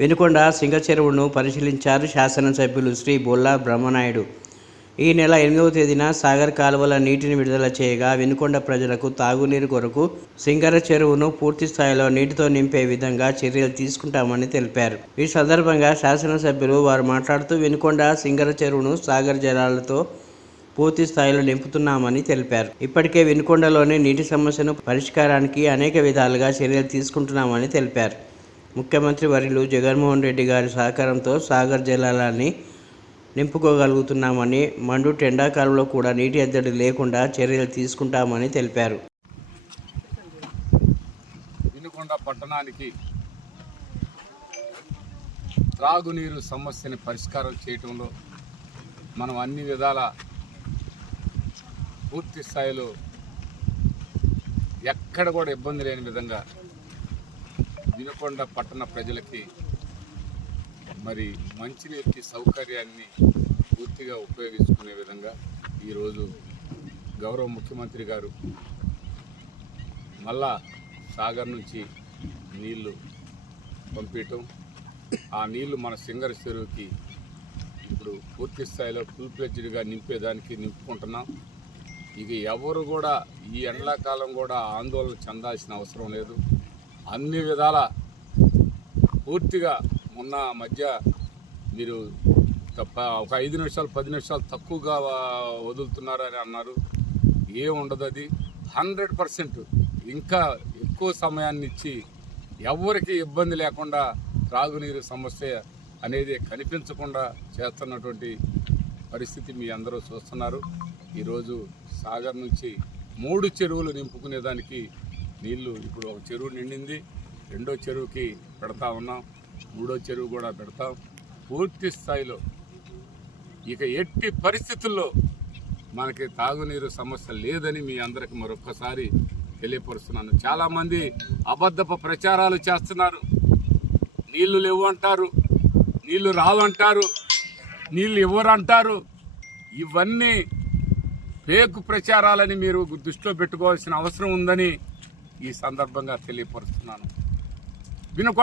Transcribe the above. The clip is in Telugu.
వెనుకొండ సింగ చెరువును పరిశీలించారు శాసనసభ్యులు శ్రీ బొల్లా బ్రహ్మనాయుడు. ఈ నెల ఎనిమిదవ తేదీన సాగర్ కాలువల నీటిని విడుదల చేయగా వెనుకొండ ప్రజలకు తాగునీరు కొరకు సింగర చెరువును పూర్తి స్థాయిలో నీటితో నింపే విధంగా చర్యలు తీసుకుంటామని తెలిపారు. ఈ సందర్భంగా శాసనసభ్యులు వారు మాట్లాడుతూ వెనుకొండ సింగర చెరువును సాగర్ జలాలతో పూర్తి స్థాయిలో నింపుతున్నామని తెలిపారు. ఇప్పటికే వెనుకొండలోని నీటి సమస్యను పరిష్కారానికి అనేక విధాలుగా చర్యలు తీసుకుంటున్నామని తెలిపారు. ముఖ్యమంత్రి వర్యులు జగన్మోహన్ రెడ్డి గారి సహకారంతో సాగర్ జలాలని నింపుకోగలుగుతున్నామని మండు ఎండాకాలంలో కూడా నీటి ఎద్దడి లేకుండా చర్యలు తీసుకుంటామని తెలిపారు. పట్టణానికి త్రాగునీరు సమస్యని పరిష్కారం చేయటంలో మనం అన్ని విధాల పూర్తి స్థాయిలో ఎక్కడ కూడా ఇబ్బంది లేని విధంగా దినకొండ పట్టణ ప్రజలకి మరి మంచినీటి సౌకర్యాన్ని పూర్తిగా ఉపయోగించుకునే విధంగా ఈరోజు గౌరవ ముఖ్యమంత్రి గారు మళ్ళా సాగర్ నుంచి నీళ్ళు పంపించటం ఆ నీళ్ళు మన సింగర్ చెరువుకి ఇప్పుడు పూర్తి స్థాయిలో ఫుల్ ఫ్లెడ్జ్డ్గా నింపేదానికి నింపుకుంటున్నాం. ఇక ఎవరు కూడా ఈ ఎండాకాలం కూడా ఆందోళన చెందాల్సిన అవసరం లేదు. అన్ని విధాల పూర్తిగా మొన్న మధ్య మీరు తప్ప ఒక ఐదు నిమిషాలు పది నిమిషాలు తక్కువగా వదులుతున్నారని అన్నారు. ఏం ఉండదు అది. హండ్రెడ్ పర్సెంట్ ఇంకా ఎక్కువ సమయాన్ని ఇచ్చి ఎవరికి ఇబ్బంది లేకుండా త్రాగునీరు సమస్య అనేది కనిపించకుండా చేస్తున్నటువంటి పరిస్థితి మీ అందరూ చూస్తున్నారు. ఈరోజు సాగర్ నుంచి మూడు చెరువులు నింపుకునేదానికి నీళ్ళు ఇప్పుడు ఒక చెరువు నిండింది రెండో చెరువుకి పెడతా ఉన్నాం మూడో చెరువు కూడా పెడతాం. పూర్తి స్థాయిలో ఇక ఎట్టి పరిస్థితుల్లో మనకి తాగునీరు సమస్య లేదని మీ అందరికి మరొక్కసారి తెలియపరుస్తున్నాను. చాలామంది అబద్ధపు ప్రచారాలు చేస్తున్నారు. నీళ్ళు లేవు అంటారు నీళ్ళు రావంటారు నీళ్ళు ఇవ్వరంటారు. ఇవన్నీ ఫేక్ ప్రచారాలని మీరు దృష్టిలో పెట్టుకోవాల్సిన అవసరం ఉందని ఈ సందర్భంగా తెలియపరుస్తున్నాను. వినుకొండ.